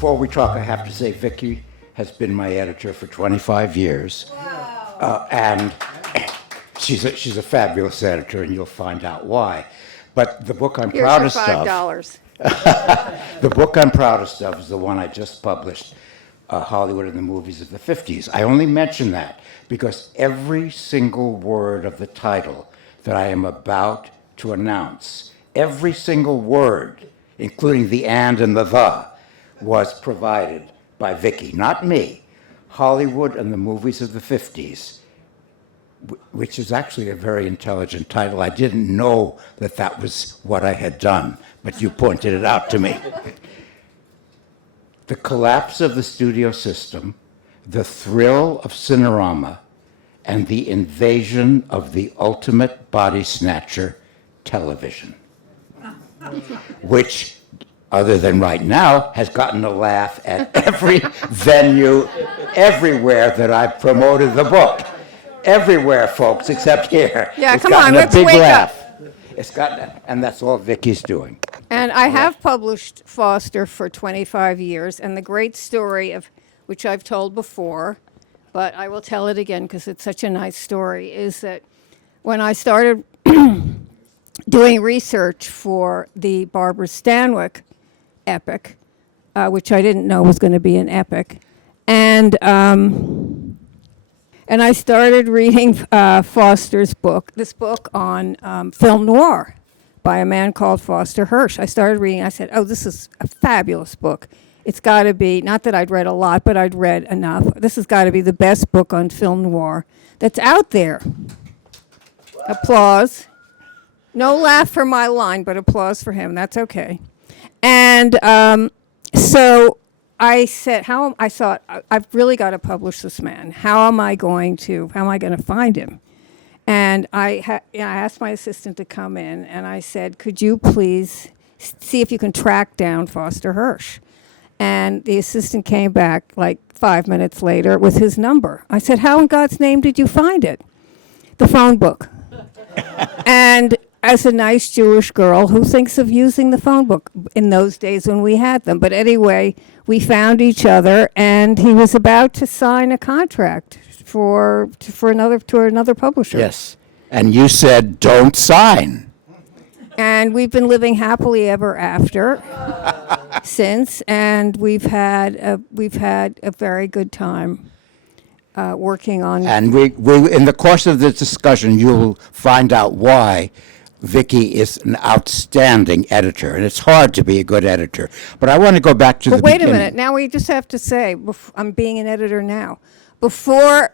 before we talk, I have to say Vicki has been my editor for 25 years. Wow. And she's a fabulous editor, and you'll find out why. But the book I'm proudest of... Here's your $5. The book I'm proudest of is the one I just published, Hollywood and the Movies of the 50s. I only mention that because every single word of the title that I am about to announce, every single word, including the and the, was provided by Vicki, not me. Hollywood and the Movies of the 50s, which is actually a very intelligent title. I didn't know that that was what I had done, but you pointed it out to me. The collapse of the studio system, the thrill of Cinerama, and the invasion of the ultimate body snatcher, television, which, other than right now, has gotten a laugh at every venue, everywhere that I've promoted the book. Everywhere, folks, except here. Yeah, it's come on, let's big wake laugh. up. It's gotten, and that's all Vicki's doing. And I have published Foster for 25 years, and the great story of which I've told before, but I will tell it again because it's such a nice story, is that when I started doing research for the Barbara Stanwyck epic, which I didn't know was going to be an epic, and I started reading Foster's book, this book on film noir by a man called Foster Hirsch. I started reading, I said, oh, this is a fabulous book. It's got to be, not that I'd read a lot, but I'd read enough. This has got to be the best book on film noir that's out there. Applause. No laugh for my line, but applause for him. That's okay. And so I said, I thought, I've really got to publish this man. How am I going to find him? And I asked my assistant to come in, and I said, could you please see if you can track down Foster Hirsch? And the assistant came back like 5 minutes later with his number. I said, how in God's name did you find it? The phone book. And as a nice Jewish girl who thinks of using the phone book in those days when we had them. But anyway, we found each other, and he was about to sign a contract for another publisher. Yes, and you said, don't sign. And we've been living happily ever after since, and we've had a very good time working on. And we in the course of this discussion, you'll find out why Vicki is an outstanding editor, and it's hard to be a good editor. But I want to go back to the beginning. Wait a minute. Now we just have to say, I'm being an editor now. Before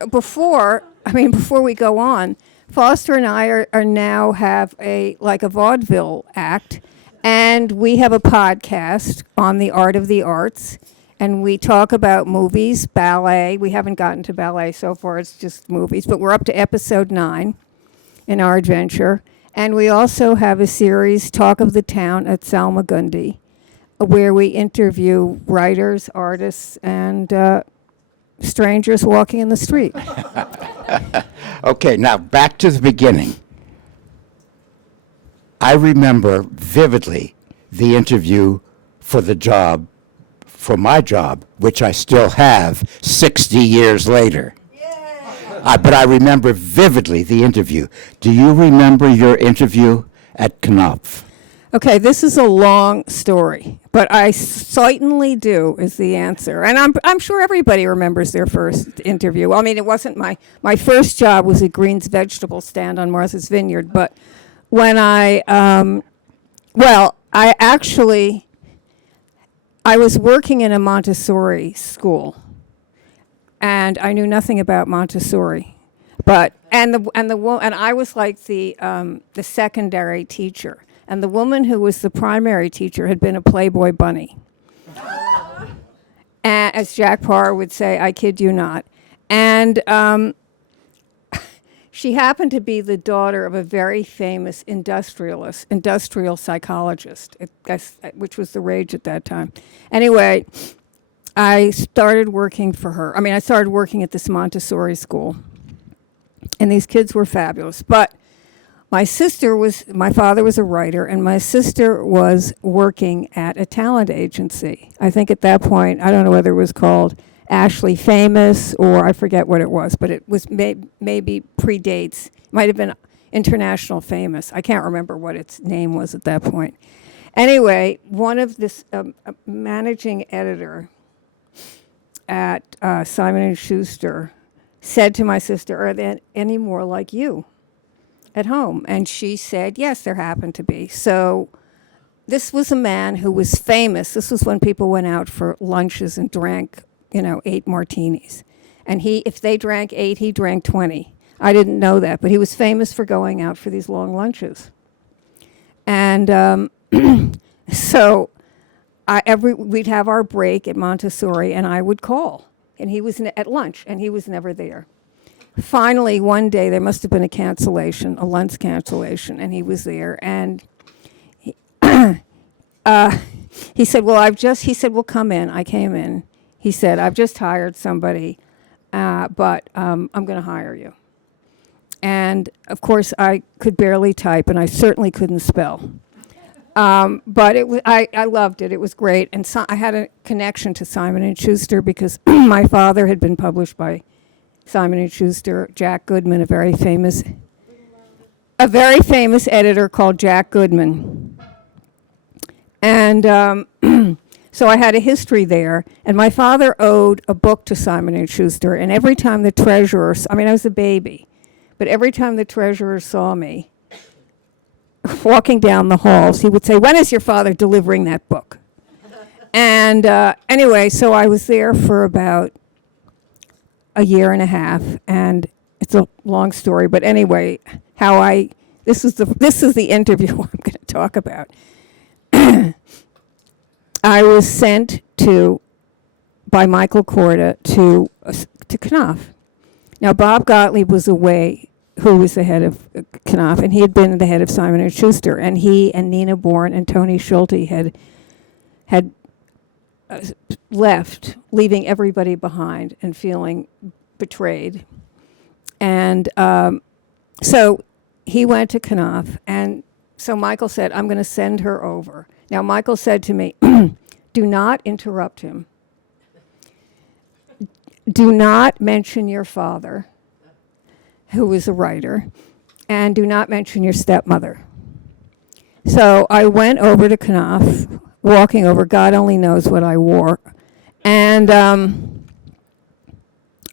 we go on, Foster and I are now have a vaudeville act, and we have a podcast on the art of the arts, and we talk about movies, ballet. We haven't gotten to ballet so far; it's just movies. But we're up to episode 9 in our adventure. And we also have a series, Talk of the Town at Salmagundi, where we interview writers, artists, and strangers walking in the street. Okay, now back to the beginning. I remember vividly the interview for my job, which I still have 60 years later. But I remember vividly the interview. Do you remember your interview at Knopf? Okay, this is a long story, but I certainly do is the answer. And I'm sure everybody remembers their first interview. I mean, it wasn't my first job was at Green's vegetable stand on Martha's Vineyard, but when I was working in a Montessori school. And I knew nothing about Montessori, but and I was like the secondary teacher, and the woman who was the primary teacher had been a Playboy bunny, and, as Jacques would say, I kid you not, and she happened to be the daughter of a very famous industrial psychologist, which was the rage at that time. Anyway. I started working for her. I started working at this Montessori school, and these kids were fabulous. But my father was a writer, and my sister was working at a talent agency. I think at that point, I don't know whether it was called Ashley Famous or I forget what it was, but it was maybe predates. Might have been International Famous. I can't remember what its name was at that point. Anyway, one of this managing editor at Simon & Schuster said to my sister, "Are there any more like you at home?" And she said, yes, there happened to be. So this was a man who was famous. This was when people went out for lunches and drank, 8 martinis. And if they drank 8, he drank 20. I didn't know that, but he was famous for going out for these long lunches. And so we'd have our break at Montessori, and I would call. And he was at lunch, and he was never there. Finally, one day, there must have been a lunch cancellation, and he was there. And he said, well, come in. I came in. He said, I've just hired somebody, but I'm going to hire you. And, of course, I could barely type, and I certainly couldn't spell. But I loved it. It was great. And I had a connection to Simon & Schuster because my father had been published by Simon & Schuster, Jack Goodman, a very famous editor called Jack Goodman. And so I had a history there. And my father owed a book to Simon & Schuster. And every time the treasurer, I was a baby, but every time the treasurer saw me walking down the halls, he would say, "When is your father delivering that book?" And anyway, so I was there for about a year and a half, and it's a long story, but anyway, this is the interview I'm going to talk about. I was sent by Michael Korda to Knopf. Now, Bob Gottlieb was away, who was the head of Knopf, and he had been the head of Simon & Schuster, and he and Nina Bourne and Tony Schulte had left, leaving everybody behind and feeling betrayed. And so he went to Knopf, and so Michael said, I'm going to send her over. Now, Michael said to me, do not interrupt him. Do not mention your father, who was a writer, and do not mention your stepmother. So I went over to Knopf, walking over, God only knows what I wore, and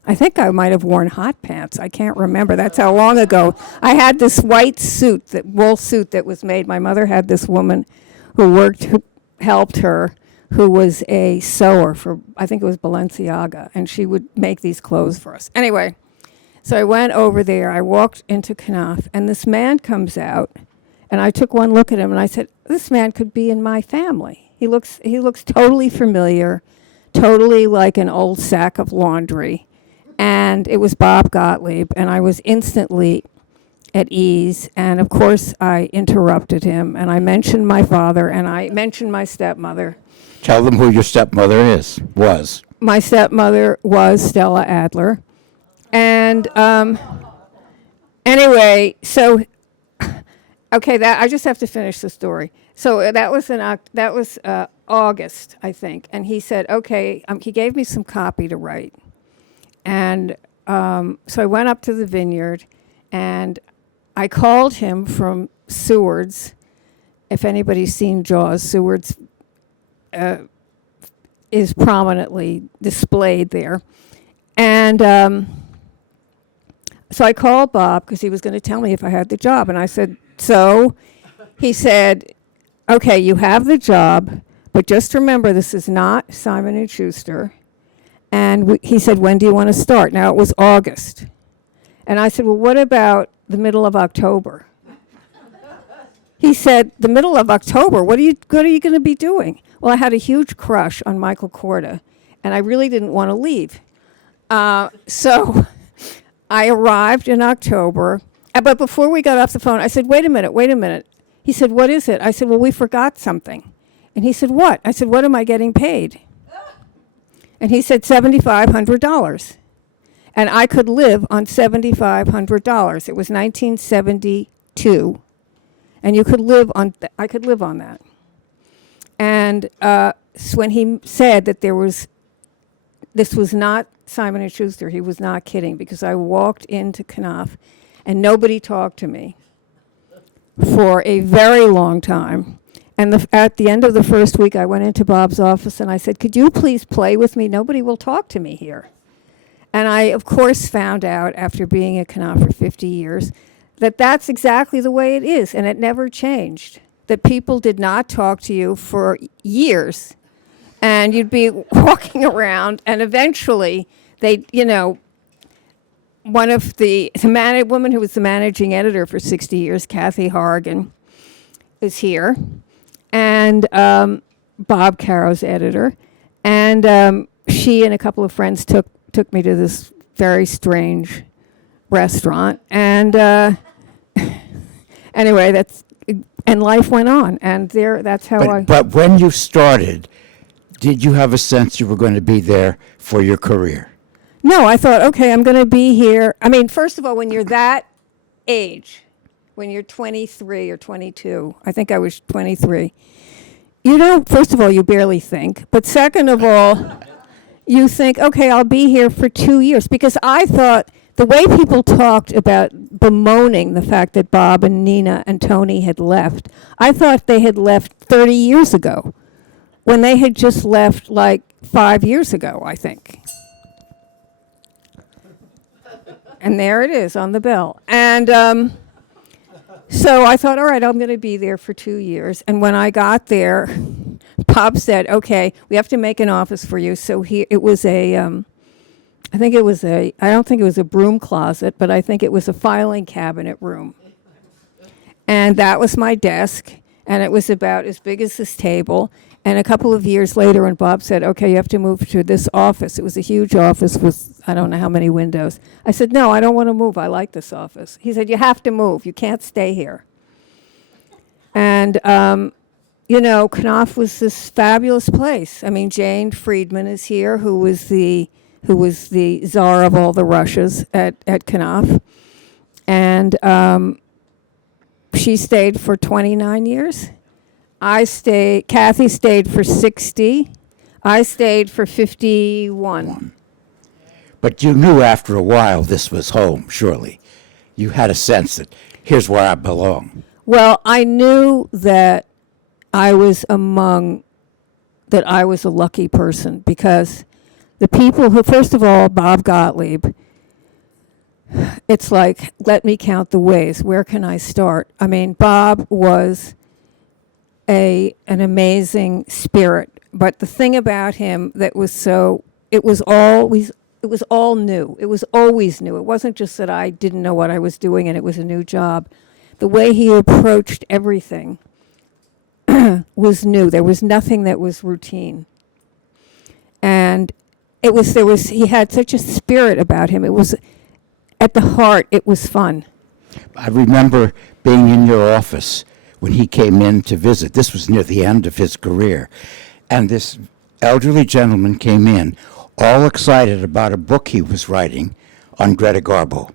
I think I might have worn hot pants. I can't remember. That's how long ago. I had this white suit, wool suit that was made. My mother had this woman who helped her, who was a sewer for, I think it was Balenciaga, and she would make these clothes for us. Anyway, so I went over there. I walked into Knopf, and this man comes out, and I took one look at him, and I said, this man could be in my family. He looks totally familiar, totally like an old sack of laundry. And it was Bob Gottlieb, and I was instantly at ease. And, of course, I interrupted him, and I mentioned my father, and I mentioned my stepmother. Tell them who your stepmother was. My stepmother was Stella Adler. And anyway, so, okay, I just have to finish the story. So that was August, I think. And he said, okay, he gave me some copy to write. And so I went up to the Vineyard, and I called him from Seward's. If anybody's seen Jaws, Seward's is prominently displayed there. And so I called Bob because he was going to tell me if I had the job. And I said, so? He said, okay, you have the job, but just remember this is not Simon & Schuster. And he said, when do you want to start? Now, it was August. And I said, well, what about the middle of October? He said, the middle of October? What are you going to be doing? Well, I had a huge crush on Michael Korda, and I really didn't want to leave. So I arrived in October. But before we got off the phone, I said, wait a minute. He said, what is it? I said, well, we forgot something. And he said, what? I said, what am I getting paid? And he said, $7,500. And I could live on $7,500. It was 1970. 2, and you could live on. I could live on that. And so when he said that this was not Simon and Schuster, he was not kidding, because I walked into Knopf, and nobody talked to me for a very long time. And at the end of the first week, I went into Bob's office and I said, "Could you please play with me? Nobody will talk to me here." And I, of course, found out after being at Knopf for 50 years that that's exactly the way it is, and it never changed. That people did not talk to you for years, and you'd be walking around, and eventually they, one of the woman who was the managing editor for 60 years, Kathy Hargan, is here, and Bob Caro's editor, and she and a couple of friends took me to this very strange restaurant, and anyway, and life went on, and that's how But when you started, did you have a sense you were going to be there for your career? No, I thought, okay, I'm going to be here. I mean, first of all, when you're that age, when you're 23 or 22, I think I was 23, first of all, you barely think. But second of all, you think, okay, I'll be here for 2 years. Because I thought the way people talked about bemoaning the fact that Bob and Nina and Tony had left, I thought they had left 30 years ago, when they had just left like 5 years ago, I think. And there it is on the bell. And so I thought, all right, I'm going to be there for 2 years. And when I got there, Bob said, okay, we have to make an office for you. So it was I don't think it was a broom closet, but I think it was a filing cabinet room. And that was my desk, and it was about as big as this table. And a couple of years later, when Bob said, okay, you have to move to this office, it was a huge office with I don't know how many windows. I said, no, I don't want to move. I like this office. He said, you have to move. You can't stay here. And, Knopf was this fabulous place. I mean, Jane Friedman is here, who was the czar of all the Russias at Knopf. And she stayed for 29 years. Kathy stayed for 60. I stayed for 51. But you knew after a while this was home, surely. You had a sense that here's where I belong. Well, I knew that I was a lucky person, because the people who, first of all, Bob Gottlieb, it's like, let me count the ways. Where can I start? I mean, Bob was an amazing spirit, but the thing about him that was it was all new. It was always new. It wasn't just that I didn't know what I was doing and it was a new job. The way he approached everything was new. There was nothing that was routine. And he had such a spirit about him. It was, at the heart, it was fun. I remember being in your office when he came in to visit. This was near the end of his career. And this elderly gentleman came in, all excited about a book he was writing on Greta Garbo.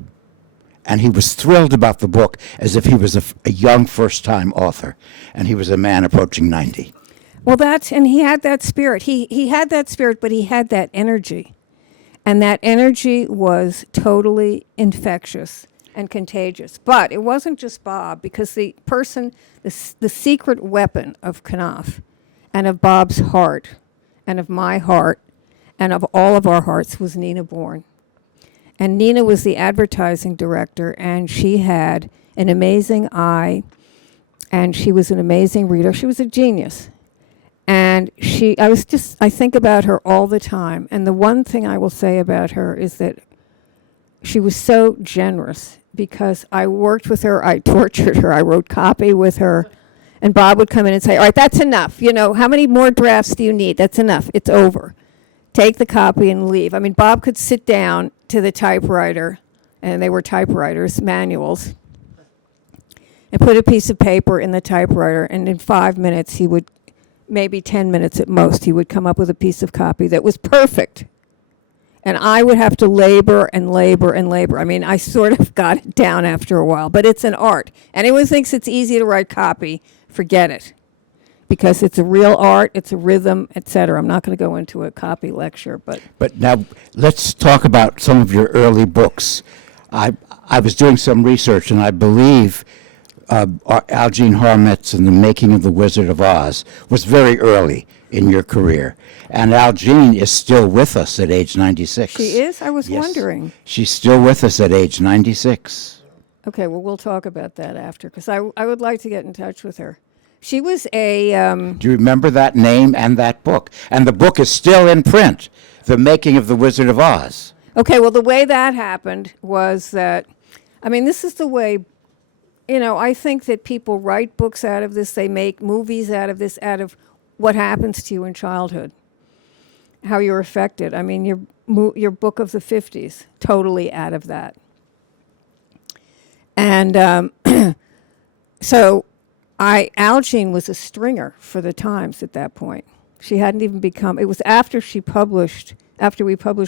And he was thrilled about the book as if he was a young first-time author. And he was a man approaching 90. Well, and he had that spirit. He had that spirit, but he had that energy. And that energy was totally infectious and contagious. But it wasn't just Bob, because the secret weapon of Knopf and of Bob's heart and of my heart and of all of our hearts was Nina Bourne. And Nina was the advertising director, and she had an amazing eye, and she was an amazing reader. She was a genius. And I think about her all the time. And the one thing I will say about her is that she was so generous, because I worked with her, I tortured her, I wrote copy with her, and Bob would come in and say, all right, that's enough. How many more drafts do you need? That's enough. It's over. Take the copy and leave. I mean, Bob could sit down to the typewriter, and they were typewriters, manuals, and put a piece of paper in the typewriter, and in 5 minutes maybe 10 minutes at most, he would come up with a piece of copy that was perfect. And I would have to labor and labor and labor. I mean, I sort of got it down after a while, but it's an art. Anyone thinks it's easy to write copy, forget it. Because it's a real art, it's a rhythm, etc. I'm not going to go into a copy lecture, but now let's talk about some of your early books. I was doing some research, and I believe Algene Harmetz and the Making of the Wizard of Oz was very early in your career. And Algene is still with us at age 96. she is? I was Yes. wondering. She's still with us at age 96. Okay, well, we'll talk about that after, because I would like to get in touch with her. She was a, Do you remember that name and that book? And the book is still in print, The Making of the Wizard of Oz. okay, well, the way that happened was that, I mean, this is the way, I think that people write books out of this, they make movies out of this, out of what happens to you in childhood, how you're affected. I mean, your book of the 50s, totally out of that. And so Algene was a stringer for the Times at that point. She hadn't even become, it was after we published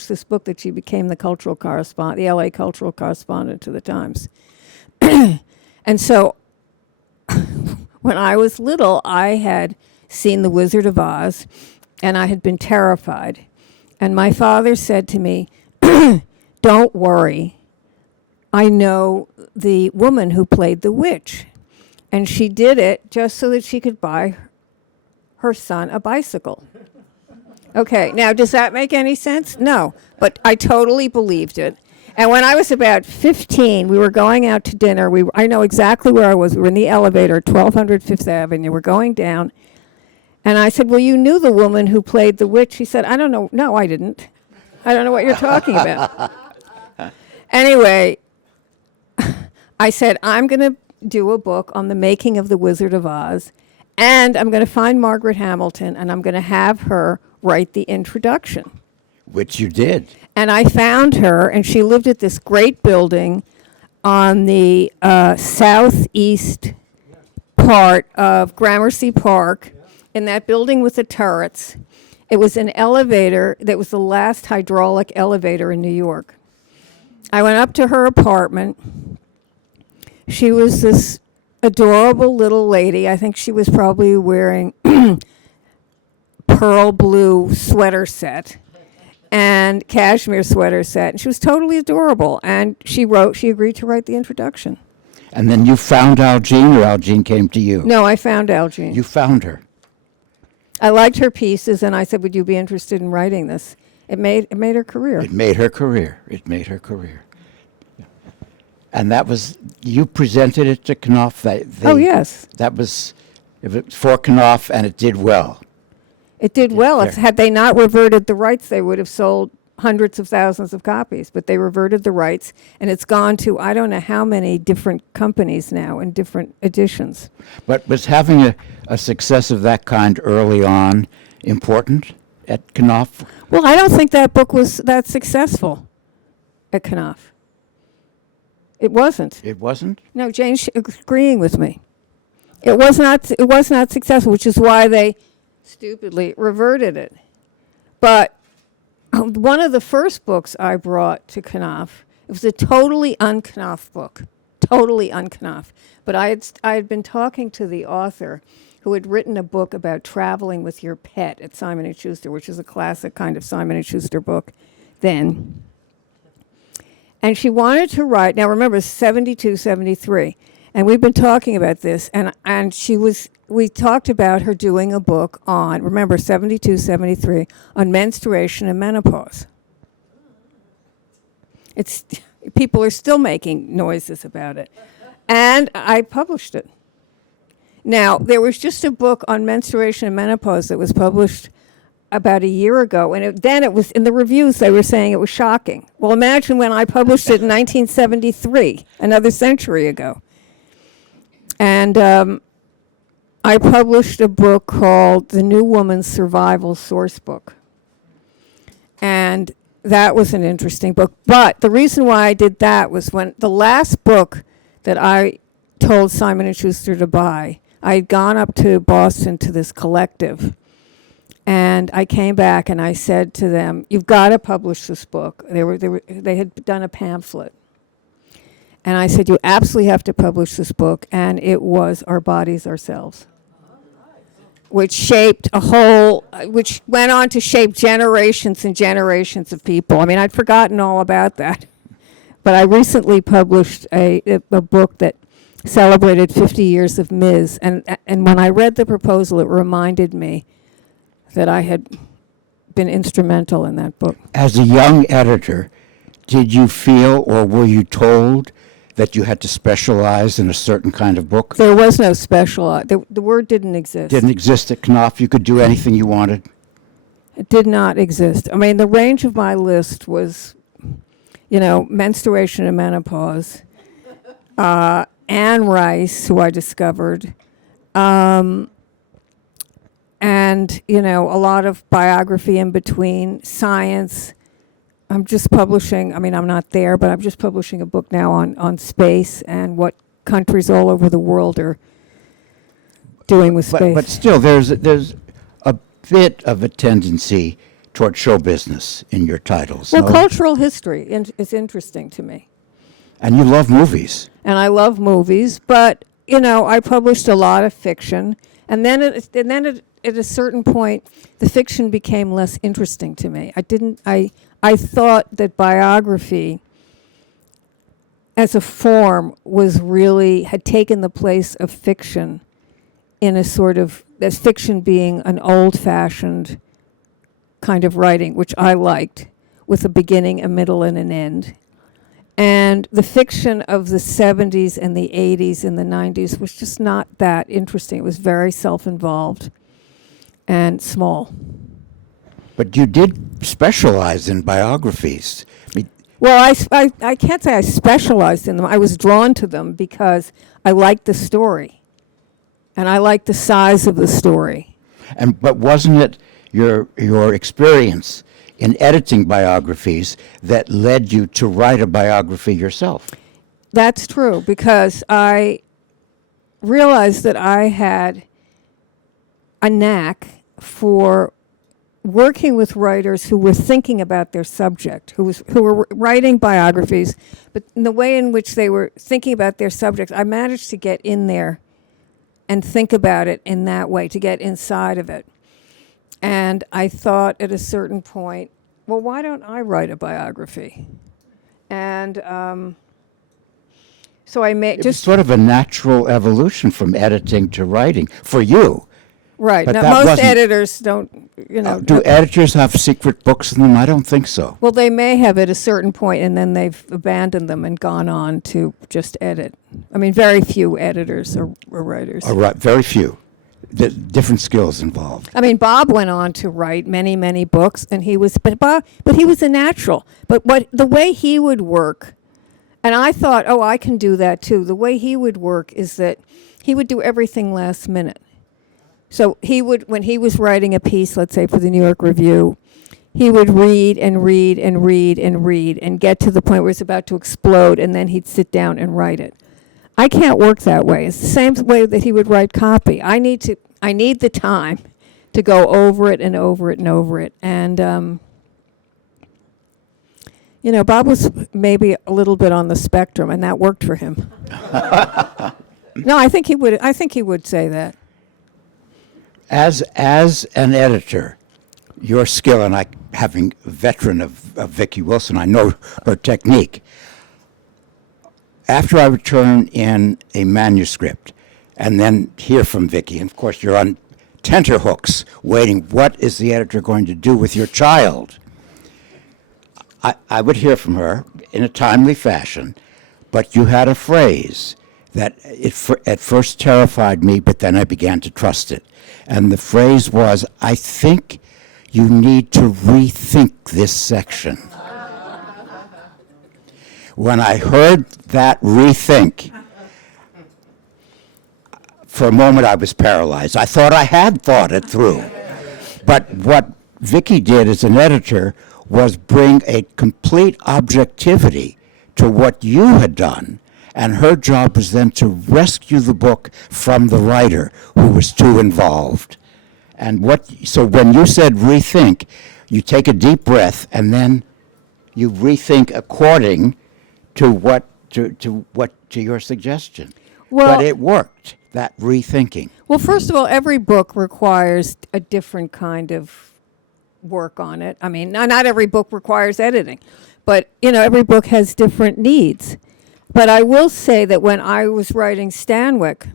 this book that she became the cultural correspondent, the LA cultural correspondent to the Times. And so when I was little, I had seen The Wizard of Oz, and I had been terrified. And my father said to me, "Don't worry. I know the woman who played the witch. And she did it just so that she could buy her son a bicycle." Okay, now does that make any sense? No, but I totally believed it. And when I was about 15, we were going out to dinner. I know exactly where I was. We were in the elevator, 1200 Fifth Avenue. We're going down. And I said, "Well, you knew the woman who played the witch." He said, "I don't know." No, I didn't. I don't know what you're talking about. Anyway, I said, "I'm going to do a book on the making of the Wizard of Oz, and I'm going to find Margaret Hamilton, and I'm going to have her write the introduction." Which you did. And I found her, and she lived at this great building on the southeast part of Gramercy Park, in that building with the turrets. It was an elevator that was the last hydraulic elevator in New York. I went up to her apartment. She was this adorable little lady. I think she was probably wearing pearl blue sweater set and cashmere sweater set. And she was totally adorable. And she agreed to write the introduction. And then you found Algene, or Algene came to you? No, I found Algene. You found her. I liked her pieces, and I said, "Would you be interested in writing this?" It made her career. It made her career. It made her career. And that was, you presented it to Knopf. Oh, yes. That was for Knopf, and it did well. It did well. There. Had they not reverted the rights, they would have sold hundreds of thousands of copies. But they reverted the rights, and it's gone to I don't know how many different companies now in different editions. But was having a success of that kind early on important at Knopf? Well, I don't think that book was that successful at Knopf. It wasn't. It wasn't? No, Jane's agreeing with me. It was not successful, which is why they stupidly reverted it. But one of the first books I brought to Knopf, it was a totally un-Knopf book, totally un-Knopf. But I had been talking to the author who had written a book about traveling with your pet at Simon & Schuster, which is a classic kind of Simon & Schuster book then. And she wanted to write, now remember, 72, 73. And we've been talking about this, and we talked about her doing a book on, remember, 72, 73, on menstruation and menopause. People are still making noises about it. And I published it. Now, there was just a book on menstruation and menopause that was published about a year ago, and then it was, in the reviews, they were saying it was shocking. Well, imagine when I published it in 1973, another century ago. And I published a book called The New Woman's Survival Source Book. And that was an interesting book. But the reason why I did that was when the last book that I told Simon & Schuster to buy, I had gone up to Boston to this collective, And I came back and I said to them, "You've got to publish this book." They had done a pamphlet. And I said, "You absolutely have to publish this book." And it was Our Bodies, Ourselves, which which went on to shape generations and generations of people. I mean, I'd forgotten all about that. But I recently published a book that celebrated 50 years of Ms. And when I read the proposal, it reminded me that I had been instrumental in that book. As a young editor, did you feel or were you told that you had to specialize in a certain kind of book? There was no the word didn't exist. Didn't exist at Knopf? You could do anything you wanted? It did not exist. I mean, the range of my list was, menstruation and menopause, Anne Rice, who I discovered, and, a lot of biography in between, science. I'm just publishing, I'm not there, but I'm just publishing a book now on space and what countries all over the world are doing with space. But still, there's a bit of a tendency toward show business in your titles. Well, no? cultural history is interesting to me. And you love movies. And I love movies, but, I published a lot of fiction, and then at a certain point, the fiction became less interesting to me. I thought that biography as a form had taken the place of fiction in a sort of, as fiction being an old-fashioned kind of writing, which I liked, with a beginning, a middle, and an end. And the fiction of the 70s and the 80s and the 90s was just not that interesting. It was very self-involved and small. But you did specialize in biographies. Well, I can't say I specialized in them. I was drawn to them because I liked the story, and I liked the size of the story. But wasn't it your experience in editing biographies that led you to write a biography yourself? That's true, because I realized that I had a knack for working with writers who were thinking about their subject, who were writing biographies, but in the way in which they were thinking about their subject, I managed to get in there and think about it in that way, to get inside of it. And I thought at a certain point, well, why don't I write a biography? And so I made It was sort of a natural evolution from editing to writing for you. Right. But now, that most wasn't- editors don't, Do editors have secret books in them? I don't think so. Well, they may have at a certain point, and then they've abandoned them and gone on to just edit. I mean, very few editors or writers. All right, very few. The different skills involved. I mean, Bob went on to write many, many books, and he was a natural. But the way he would work, and I thought, oh, I can do that too. The way he would work is that he would do everything last minute. So when he was writing a piece, let's say for the New York Review, he would read and read and read and read and get to the point where it's about to explode, and then he'd sit down and write it. I can't work that way. It's the same way that he would write copy. I need the time to go over it and over it and over it. And Bob was maybe a little bit on the spectrum, and that worked for him. No, I think he would say that. As an editor, your skill, and having a veteran of Vicki Wilson, I know her technique. After I would turn in a manuscript and then hear from Vicki, and of course you're on tenterhooks waiting, what is the editor going to do with your child? I would hear from her in a timely fashion, but you had a phrase that at first terrified me, but then I began to trust it. And the phrase was, I think you need to rethink this section. When I heard that rethink, for a moment I was paralyzed. I thought I had thought it through. But what Vicki did as an editor was bring a complete objectivity to what you had done. And her job was then to rescue the book from the writer who was too involved. And so when you said rethink, you take a deep breath and then you rethink according to your suggestion. Well- but it worked, that rethinking. Well, first of all, every book requires a different kind of work on it. I mean, not every book requires editing, but, every book has different needs. But I will say that when I was writing Stanwyck,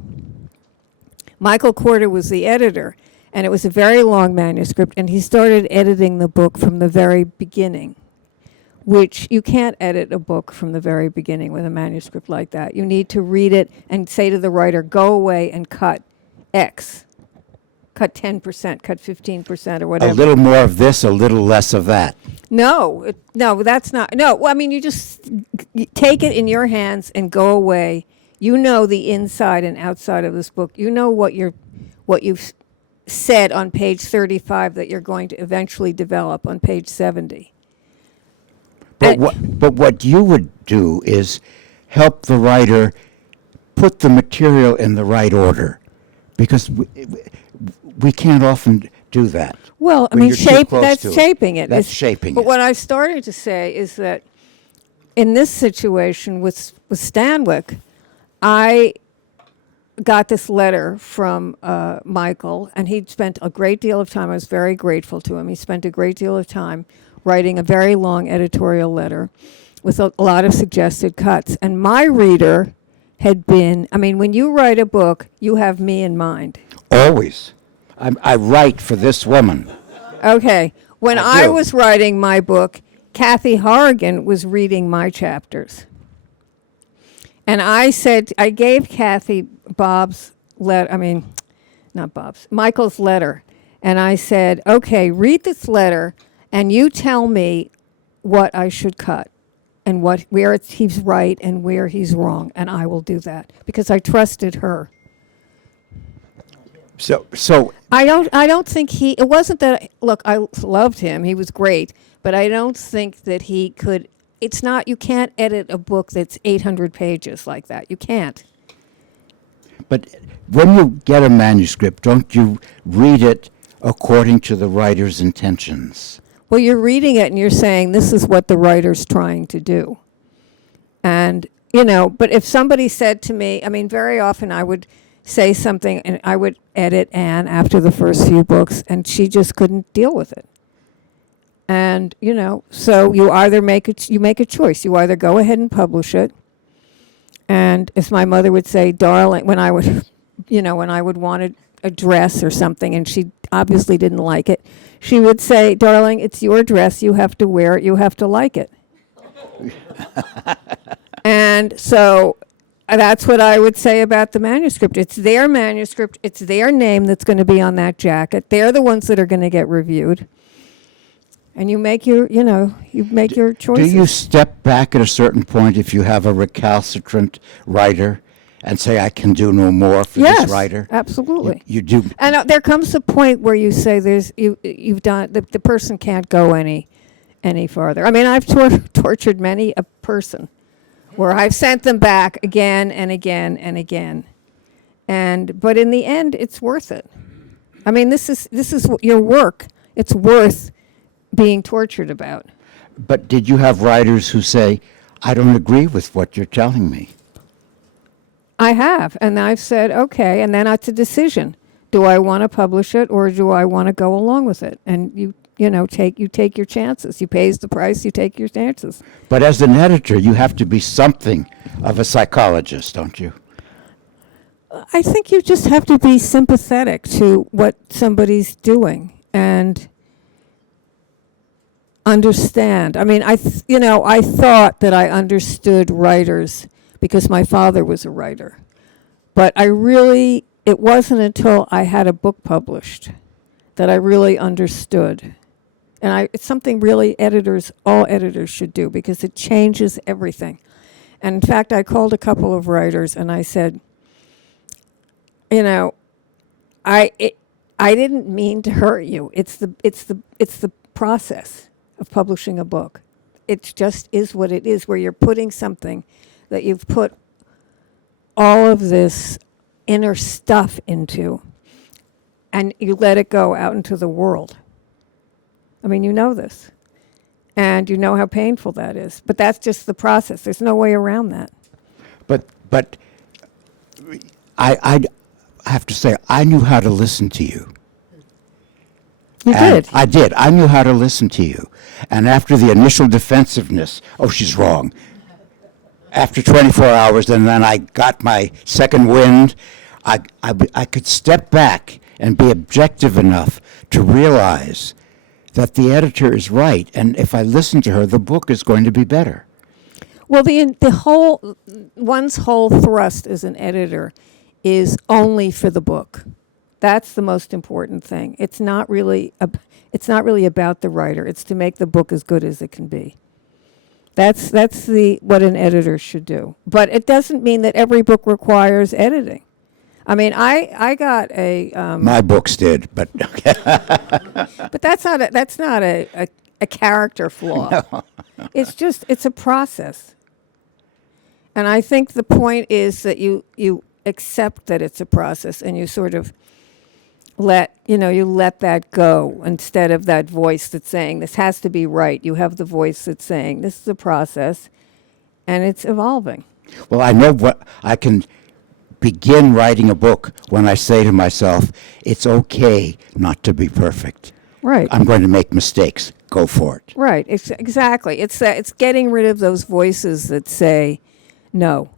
Michael Corder was the editor, and it was a very long manuscript, and he started editing the book from the very beginning, which you can't edit a book from the very beginning with a manuscript like that. You need to read it and say to the writer, go away and cut X. Cut 10%, cut 15% or whatever. A little more of this, a little less of that. No, that's not. No, well, I mean, you just take it in your hands and go away. You know the inside and outside of this book. You know what you've said on page 35 that you're going to eventually develop on page 70. But what you would do is help the writer put the material in the right order, because we can't often do that. Well, I when mean, you're too close that's to it. shaping it. That's shaping But it. what I started to say is that in this situation with Stanwyck, I got this letter from Michael, and he'd spent a great deal of time. I was very grateful to him. He spent a great deal of time writing a very long editorial letter with a lot of suggested cuts. And my reader had been, I mean, when you write a book, you have me in mind. Always. I write for this woman. Okay. When I I do. was writing my book, Kathy Horrigan was reading my chapters. And I gave Kathy Bob's letter, Michael's letter. And I said, okay, read this letter and you tell me what I should cut and where he's right and where he's wrong. And I will do that because I trusted her. So I don't think it wasn't that, look, I loved him. He was great. But I don't think that he could, you can't edit a book that's 800 pages like that. You can't. But when you get a manuscript, don't you read it according to the writer's intentions? Well, you're reading it and you're saying, this is what the writer's trying to do. And, but if somebody said to me, I mean, very often I would say something and I would edit Anne after the first few books and she just couldn't deal with it. And, so you either make a choice. You either go ahead and publish it. And as my mother would say, darling, when I would want a dress or something and she obviously didn't like it, she would say, darling, it's your dress. You have to wear it. You have to like it. And so that's what I would say about the manuscript. It's their manuscript. It's their name that's going to be on that jacket. They're the ones that are going to get reviewed. And you make your choices. Do you step back at a certain point if you have a recalcitrant writer and say, I can do no more for this writer? Yes, absolutely. You do. And there comes a point where you say you've done, the person can't go any farther. I mean, I've tortured many a person where I've sent them back again and again and again. But in the end, it's worth it. I mean, this is your work. It's worth being tortured about. But did you have writers who say, I don't agree with what you're telling me? I have, and I've said, okay, and then it's a decision. Do I want to publish it or do I want to go along with it? And you take your chances. You pays the price, you take your chances. But as an editor, you have to be something of a psychologist, don't you? I think you just have to be sympathetic to what somebody's doing and understand. I mean, I thought that I understood writers because my father was a writer. But it wasn't until I had a book published that I really understood. And it's something really all editors should do because it changes everything. And in fact, I called a couple of writers and I said, I didn't mean to hurt you. It's the process of publishing a book. It just is what it is, where you're putting something that you've put all of this inner stuff into. and you let it go out into the world. I mean, you know this. And you know how painful that is. But that's just the process. There's no way around that. But I have to say, I knew how to listen to you. You And did. I did. I knew how to listen to you. And after the initial defensiveness, oh, she's wrong. After 24 hours, and then I got my second wind, I could step back and be objective enough to realize that the editor is right. And if I listen to her, the book is going to be better. Well, one's whole thrust as an editor is only for the book. That's the most important thing. It's not really about the writer. It's to make the book as good as it can be. That's what an editor should do. But it doesn't mean that every book requires editing. I mean, I got a My books did, but but that's not a character flaw. No. It's a process. And I think the point is that you accept that it's a process, and you sort of let that go instead of that voice that's saying this has to be right. You have the voice that's saying this is a process, and it's evolving. well, I know what I can begin writing a book when I say to myself, it's okay not to be perfect. Right. I'm going to make mistakes. Go for it. Right. Exactly. It's getting rid of those voices that say no.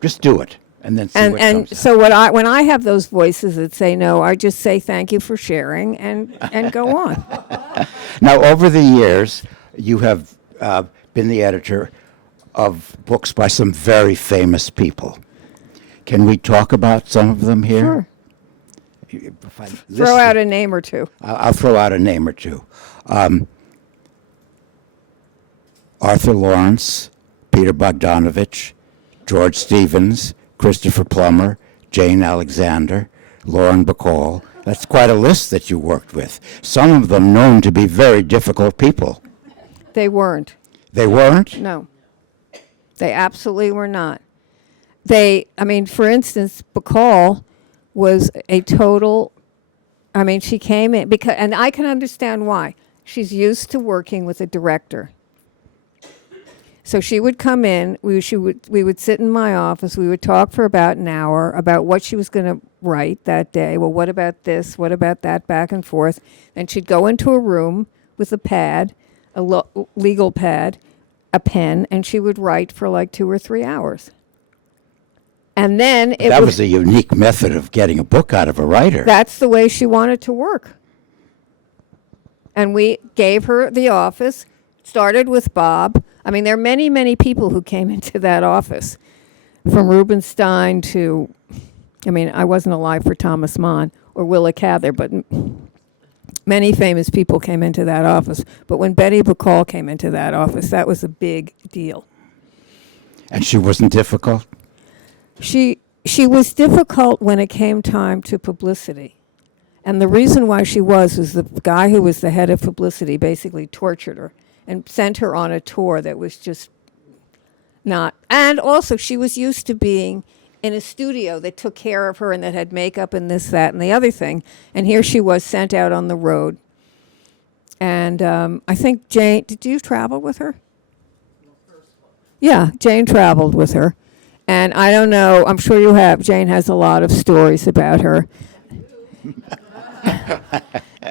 Just do it, and then see what And comes so when I have those voices that say no, I just say thank you for sharing and go on. out. Now, over the years, you have been the editor of books by some very famous people. Can we talk about some of them here? Sure. If I Throw list out them, a name or two. I'll throw out a name or two. Arthur Laurents, Peter Bogdanovich, George Stevens, Christopher Plummer, Jane Alexander, Lauren Bacall. That's quite a list that you worked with. Some of them known to be very difficult people. They weren't. They weren't? No. They absolutely were not. For instance, Bacall was a total, she came in, and I can understand why. She's used to working with a director. So she would come in, we would sit in my office, we would talk for about an hour about what she was going to write that day. Well, what about this? What about that? Back and forth. Then she'd go into a room with a pad, legal pad, a pen, and she would write for like 2 or 3 hours. And then That was a unique method of getting a book out of a writer. That's the way she wanted to work. And we gave her the office, started with Bob. There are many, many people who came into that office, from Rubenstein to, I wasn't alive for Thomas Mann or Willa Cather, but many famous people came into that office. But when Betty Bacall came into that office, that was a big deal. And she wasn't difficult? She was difficult when it came time to publicity. And the reason why she was the guy who was the head of publicity basically tortured her and sent her on a tour that was just not. And also, she was used to being in a studio that took care of her and that had makeup and this, that, and the other thing. And here she was sent out on the road. And I think Jane, did you travel with her? Yeah, Jane traveled with her. And I don't know, I'm sure you have. Jane has a lot of stories about her.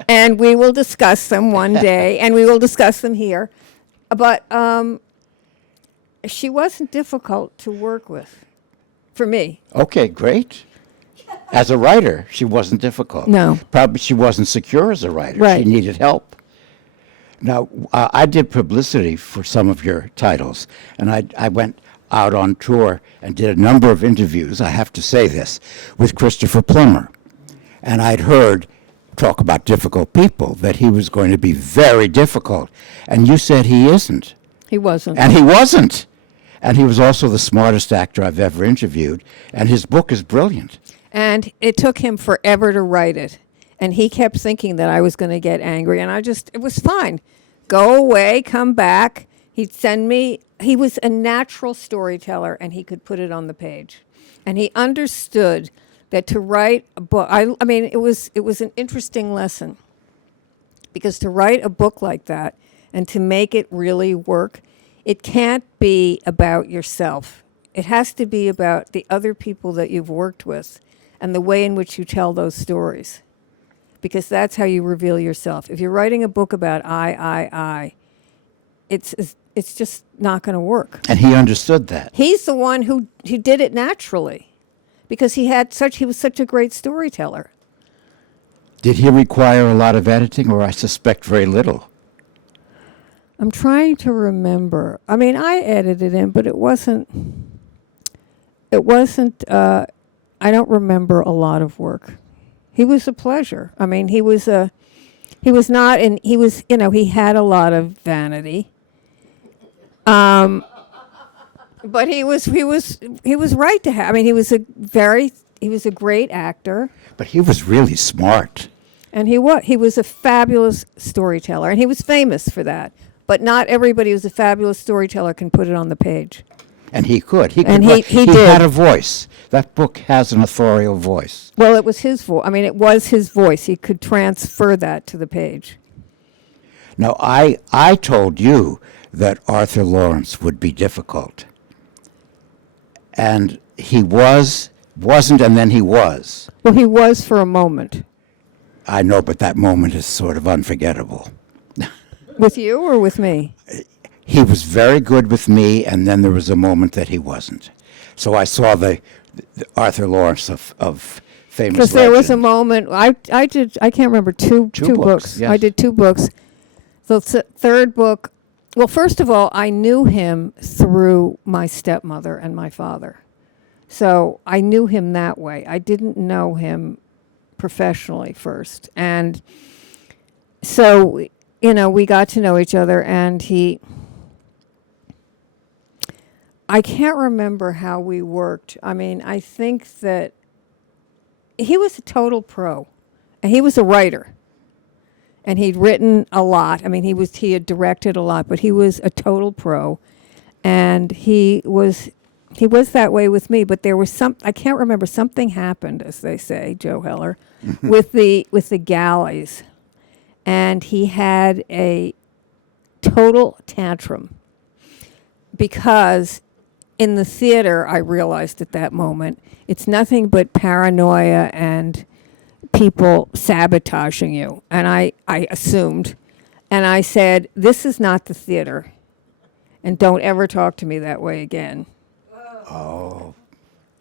And we will discuss them one day, and we will discuss them here. But she wasn't difficult to work with, for me. Okay, great. As a writer, she wasn't difficult. No. Probably she wasn't secure as a writer. Right. She needed help. Now, I did publicity for some of your titles, and I went out on tour and did a number of interviews, I have to say this, with Christopher Plummer. And I'd heard, talk about difficult people, that he was going to be very difficult. And you said he isn't. He wasn't. And he wasn't. And he was also the smartest actor I've ever interviewed. And his book is brilliant. And it took him forever to write it. And he kept thinking that I was going to get angry. And it was fine. Go away, come back. He'd send me, he was a natural storyteller, and he could put it on the page. And he understood that to write a book, I mean, it was an interesting lesson, because to write a book like that and to make it really work, it can't be about yourself. It has to be about the other people that you've worked with and the way in which you tell those stories, because that's how you reveal yourself. If you're writing a book about I, it's just not going to work. And he understood that. He's the one who did it naturally, because he was such a great storyteller. Did he require a lot of editing, or I suspect very little? I'm trying to remember. I mean, I edited him, but it wasn't, I don't remember a lot of work. He was a pleasure. I mean, he was not, and he was, he had a lot of vanity. But he was right to have, I mean, he was a great actor. But he was really smart. And he was a fabulous storyteller, and he was famous for that. But not everybody who's a fabulous storyteller can put it on the page. And he could. He did. had a voice. That book has an authorial voice. Well, it was his voice. I mean, it was his voice. He could transfer that to the page. Now, I told you that Arthur Laurents would be difficult. And he wasn't, and then he was. Well, he was for a moment. I know, but that moment is sort of unforgettable. With you or with me? He was very good with me, and then there was a moment that he wasn't. So I saw the Arthur Laurents of famous Because there was a legend. moment, I can't remember, two books. Yes. I did 2 books. The third book, well, first of all, I knew him through my stepmother and my father. So I knew him that way. I didn't know him professionally first. And so, we got to know each other, and I can't remember how we worked. I mean, I think that he was a total pro, and he was a writer, and he'd written a lot. I mean, he had directed a lot, but he was a total pro, and he was that way with me. But there was I can't remember, something happened, as they say, Joe Heller, with the galleys, and he had a total tantrum because in the theater, I realized at that moment, it's nothing but paranoia and people sabotaging you. And I assumed, and I said, this is not the theater, and don't ever talk to me that way again. Oh.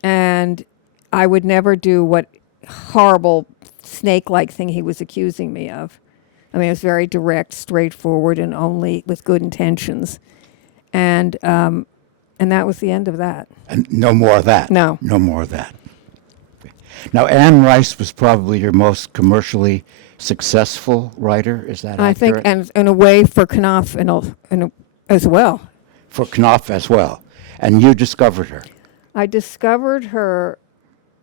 And I would never do what horrible snake-like thing he was accusing me of. I mean, it was very direct, straightforward, and only with good intentions. And that was the end of that. And no more of that. No. No more of that. Now, Anne Rice was probably your most commercially successful writer. Is that I accurate? think, and in a way, for Knopf as well. For Knopf as well. And you discovered her. I discovered her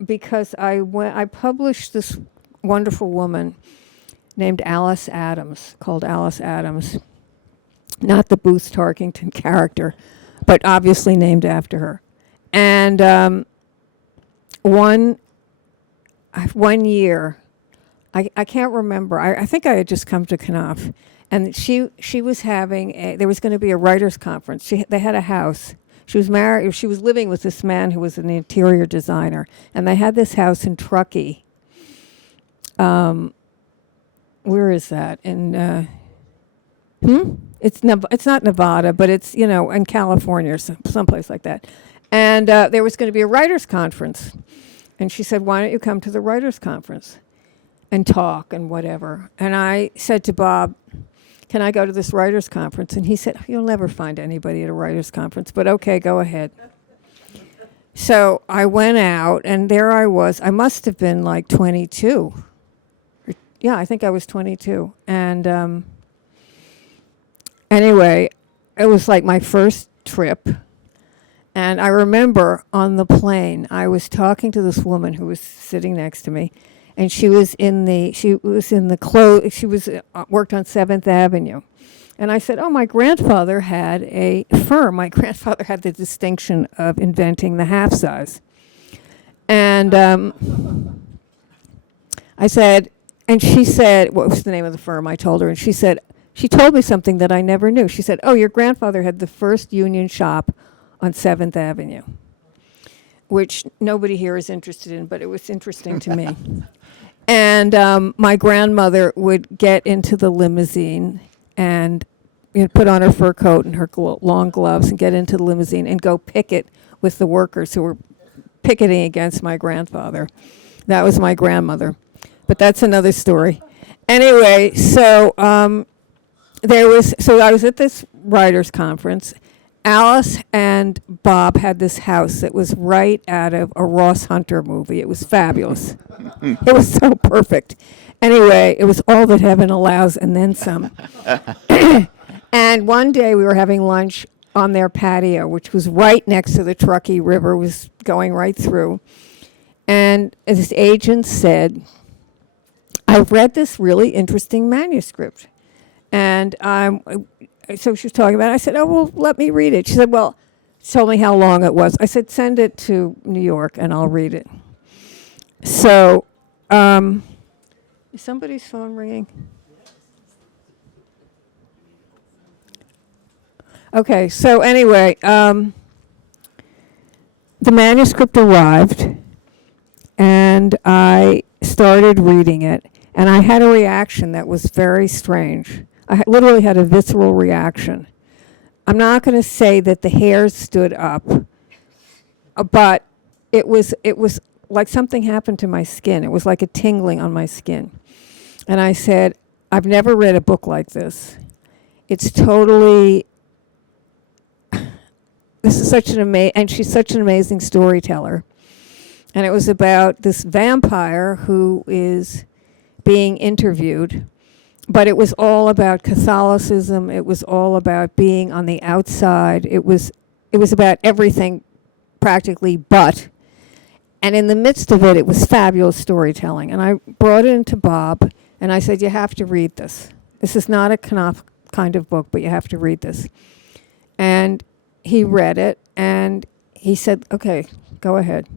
because I published this wonderful woman named Alice Adams, called Alice Adams. Not the Booth Tarkington character, but obviously named after her. And one year, I can't remember. I think I had just come to Knopf, and she was having there was going to be a writers' conference. They had a house. She was married. She was living with this man who was an interior designer, and they had this house in Truckee. Where is that? In It's not Nevada, but it's in California or someplace like that. And there was going to be a writers' conference, and she said, "Why don't you come to the writers' conference and talk and whatever?" And I said to Bob, "Can I go to this writers' conference?" And he said, "You'll never find anybody at a writers' conference, but okay, go ahead." So I went out, and there I was. I must have been like 22. Yeah, I think I was 22. And anyway, it was like my first trip. And I remember on the plane, I was talking to this woman who was sitting next to me, and she was worked on 7th Avenue. And I said, "Oh, my grandfather had a firm. My grandfather had the distinction of inventing the half size." And I said, and she said, what was the name of the firm? I told her, and she said, she told me something that I never knew. She said, oh, your grandfather had the first union shop on 7th Avenue, which nobody here is interested in, but it was interesting to me. And my grandmother would get into the limousine and put on her fur coat and her long gloves and get into the limousine and go picket with the workers who were picketing against my grandfather. That was my grandmother. But that's another story. Anyway, so I was at this writers' conference. Alice and Bob had this house that was right out of a Ross Hunter movie. It was fabulous. It was so perfect. Anyway, it was all that heaven allows and then some. And one day we were having lunch on their patio, which was right next to the Truckee River, was going right through. And this agent said, I've read this really interesting manuscript. And so she was talking about it. I said, oh, well, let me read it. She said, well, she told me how long it was. I said, send it to New York and I'll read it. So, is somebody's phone ringing? Okay, so anyway, the manuscript arrived and I started reading it, and I had a reaction that was very strange. I literally had a visceral reaction. I'm not going to say that the hairs stood up, but it was like something happened to my skin. It was like a tingling on my skin. And I said, I've never read a book like this. It's totally, this is such an and she's such an amazing storyteller. And it was about this vampire who is being interviewed. But it was all about Catholicism. It was all about being on the outside. It was about everything practically but. And in the midst of it, it was fabulous storytelling. And I brought it into Bob, and I said, you have to read this. This is not a Knopf kind of book, but you have to read this. And he read it, and he said, okay, go ahead.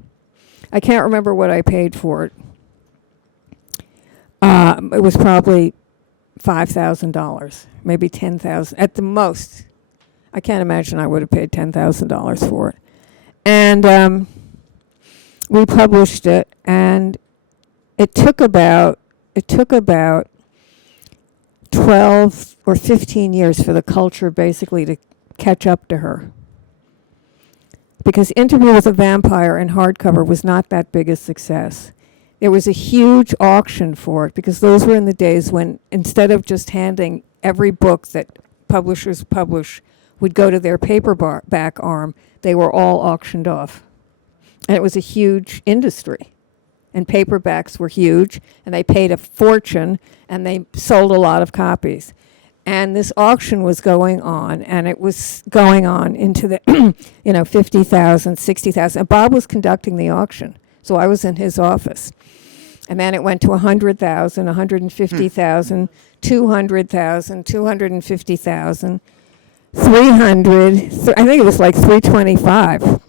I can't remember what I paid for it. It was probably $5,000, maybe $10,000 at the most. I can't imagine I would have paid $10,000 for it. And we published it, and it took about 12 or 15 years for the culture basically to catch up to her. Because Interview with a Vampire in hardcover was not that big a success. There was a huge auction for it, because those were in the days when, instead of just handing every book that publishers publish would go to their paperback arm, they were all auctioned off. And it was a huge industry. And paperbacks were huge, and they paid a fortune, and they sold a lot of copies. And this auction was going on, and it was going on into the 50,000, 60,000. And Bob was conducting the auction, so I was in his office. And then it went to 100,000, 150,000, 200,000, 250,000, 300, I think it was like 325.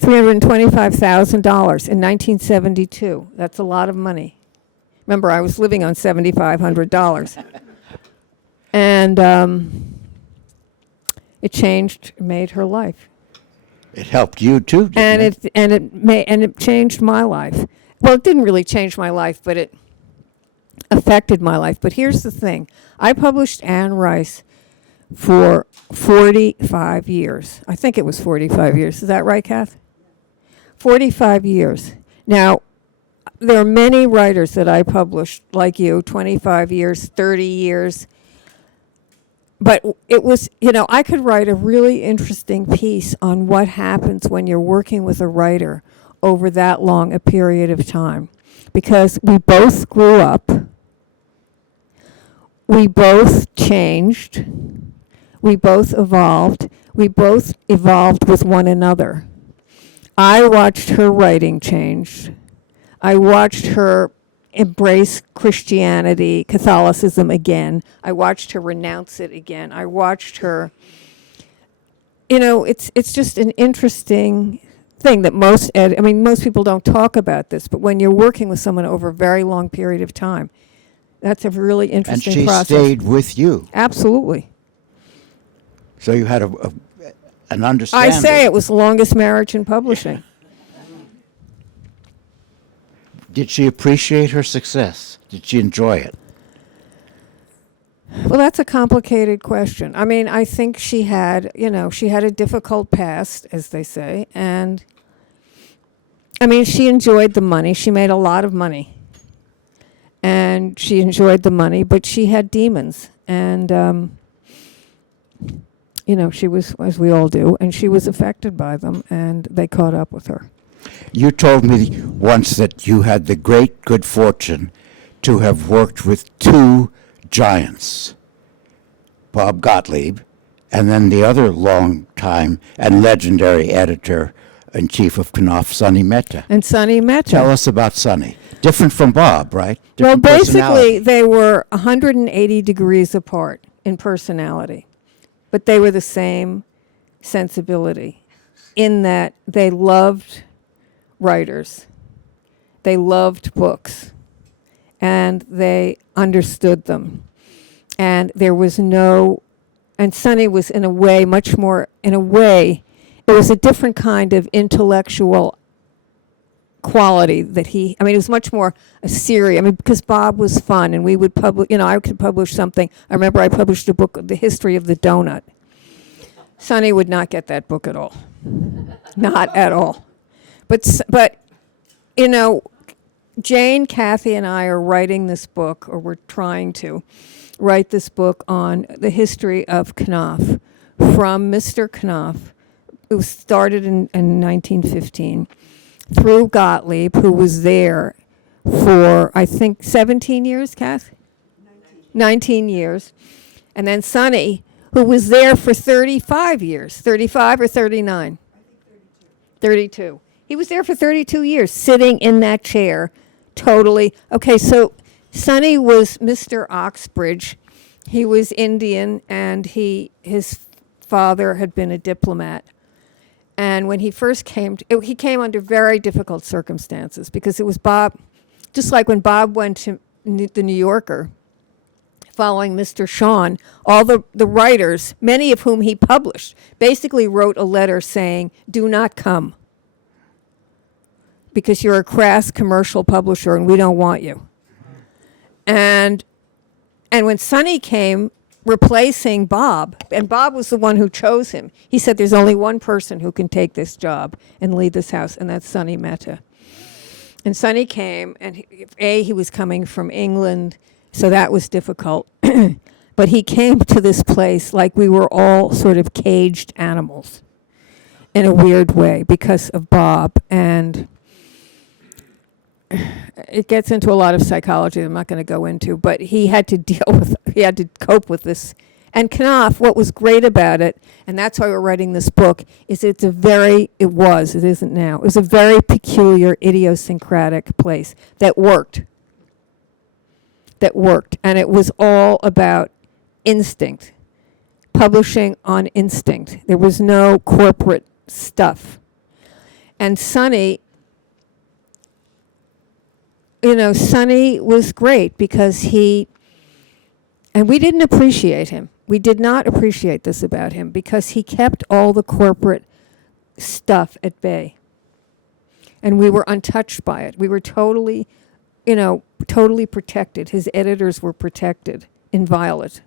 $325,000 in 1972. That's a lot of money. Remember, I was living on $7,500. And it made her life. It helped you too, didn't it? And it changed my life. Well, it didn't really change my life, but it affected my life. But here's the thing. I published Anne Rice for 45 years. I think it was 45 years. Is that right, Kath? 45 years. Now, there are many writers that I published, like you, 25 years, 30 years. But it was, I could write a really interesting piece on what happens when you're working with a writer over that long a period of time. Because we both grew up, we both changed, we both evolved with one another. I watched her writing change. I watched her embrace Christianity, Catholicism again. I watched her renounce it again. I watched her, it's just an interesting thing that most people don't talk about this, but when you're working with someone over a very long period of time, that's a really And interesting she process. stayed with you. Absolutely. So you had an understanding. I say it was the longest marriage in publishing. Did she appreciate her success? Did she enjoy it? Well, that's a complicated question. I mean, I think she had a difficult past, as they say, and I mean, she enjoyed the money. She made a lot of money. And she enjoyed the money, but she had demons. And, she was, as we all do, and she was affected by them, and they caught up with her. You told me once that you had the great good fortune to have worked with two giants, Bob Gottlieb, and then the other long-time and legendary editor-in-chief of Knopf, Sonny Mehta. And Sonny Mehta. Tell us about Sonny. Different from Bob, right? Well, Different basically, personality. they were 180 degrees apart in personality, but they were the same sensibility in that they loved writers, they loved books, and they understood them. And there was and Sonny was in a way, it was a different kind of intellectual quality that it was much more a series. Because Bob was fun, and we would I could publish something. I remember I published a book, The History of the Donut. Sonny would not get that book at all. Not at all. But Jane, Kathy, and I are writing this book, or we're trying to write this book on the history of Knopf, from Mr. Knopf, who started in 1915, through Gottlieb, who was there for, I think, 17 years, Kath? 19 years. And then Sonny, who was there for 35 years. 35 or 39? 32. He was there for 32 years, sitting in that chair, totally. Okay, so Sonny was Mr. Oxbridge. He was Indian, and his father had been a diplomat. And when he first came, he came under very difficult circumstances, because it was Bob, just like when Bob went to the New Yorker, following Mr. Shawn, all the writers, many of whom he published, basically wrote a letter saying, "Do not come, because you're a crass commercial publisher and we don't want you." And when Sonny came, replacing Bob, and Bob was the one who chose him, he said, "There's only one person who can take this job and lead this house, and that's Sonny Mehta." And Sonny came, and he was coming from England, so that was difficult. But he came to this place like we were all sort of caged animals in a weird way because of Bob. And it gets into a lot of psychology that I'm not going to go into, but he had to cope with this. And Knopf, what was great about it, and that's why we're writing this book, is it isn't now, it was a very peculiar, idiosyncratic place that worked. And it was all about instinct, publishing on instinct. There was no corporate stuff. And Sonny was great because and we didn't appreciate him. We did not appreciate this about him because he kept all the corporate stuff at bay. And we were untouched by it. We were totally protected. His editors were protected, inviolate.